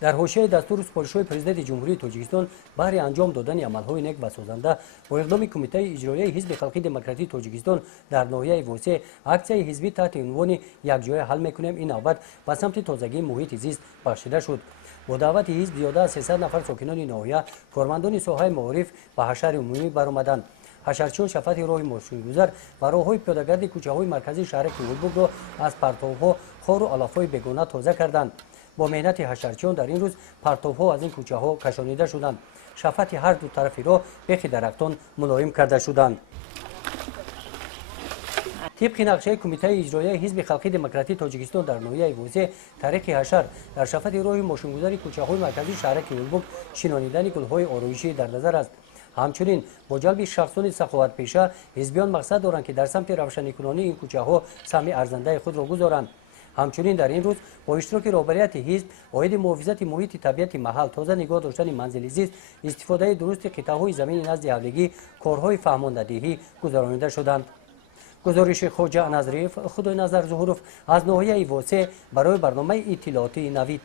дар ҳошияи дастури супоришҳои президенти ҷумҳурии тоҷикистон баҳри анҷом додани амалҳои нек ва созанда бо иқдоми кумитаи иҷроияи ҳизби халқии демократии тоҷикистон дар ноҳияи восеъ аксияи ҳизбӣ таҳти унвони якҷоя ҳал мекунем ин навбат ба самти тозагии муҳити зист бахшида шуд. бо даъвати ҳизб зиёда аз 300 нафар сокинони ноҳия кормандони соҳаи маориф ба ҳашари умумӣ баромаданд. ҳашарчиён шафати роҳи мошингузар ва роҳҳои пиёдагарди кӯчаҳои марказии шаҳри кӯлбургро аз партовҳо хору алафҳои бегона тоза карданд. бо меҳнати ҳашарчиён дар ин рӯз партовҳо аз ин кӯчаҳо кашонида шуданд. шафати ҳар ду тарафи роҳ бехи дарахтон мулоим карда шуданд. طبق نقشه کمیته اجرایی حزب خلقی دموکراتی تاجیکستان در ناحیه وسیع طریق حشر در شفت راه ماشینگذاری کوچه‌های مرکزی شهر کیلبوگ شنانیدن گل‌های آرایشی در نظر است. همچنین با جلب شخصان سخاوت‌پیشه حزبیان مقصد دارند که در سمت روشنی‌کنانی این کوچه‌ها سهم ارزنده خود را گذارند. همچنین در این روز با اشتراک رهبریت حزب عاید محافظت محیط طبیعت محل تازه نگاه داشتن منزل زیست استفاده درست قطعه‌های زمین نزد اهلگی کارهای فهماندهی گذرانیده شدند. گزارش خواجه نظریف خدای نظر ظهورов از ناحیه واسع برای برنامه اطلاعاتی نوید.